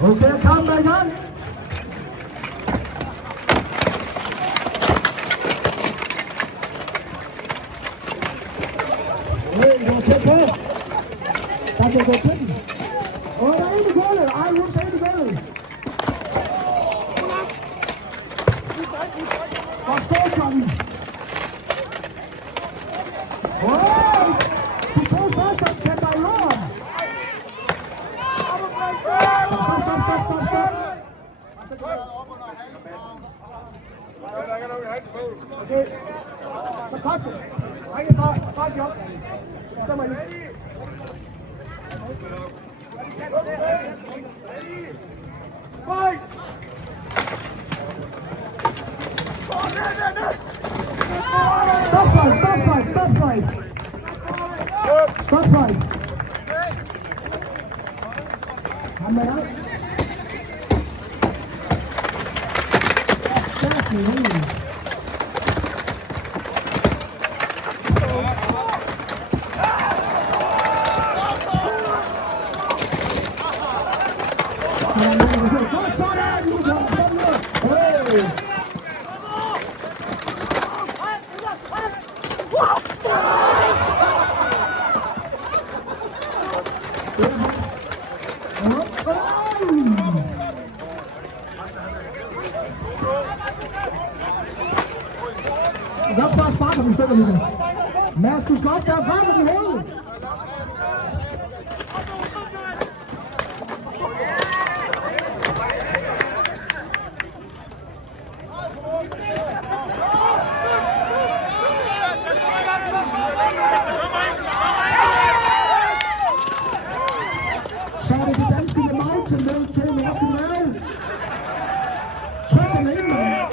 Okay, kampen er i gang. Det går tæt på. Der kan gå til den. Og der er en i gulvet. Ej, hun er en i gulvet. Og står Tommy. De to første kæmper i låren. Stop. Okay. Så kom det. Ring bare de op. Stemmer I. Fight! Stop fight! Stop fight! Stop fight! Stop fight! I'm out. Stop me, Du kan også bare sparke ham i stykker, Lukas. Mads, du skal op der og brække i hovedet. Så er det det danske med mig til med to norske med. Tryk den ind, mand.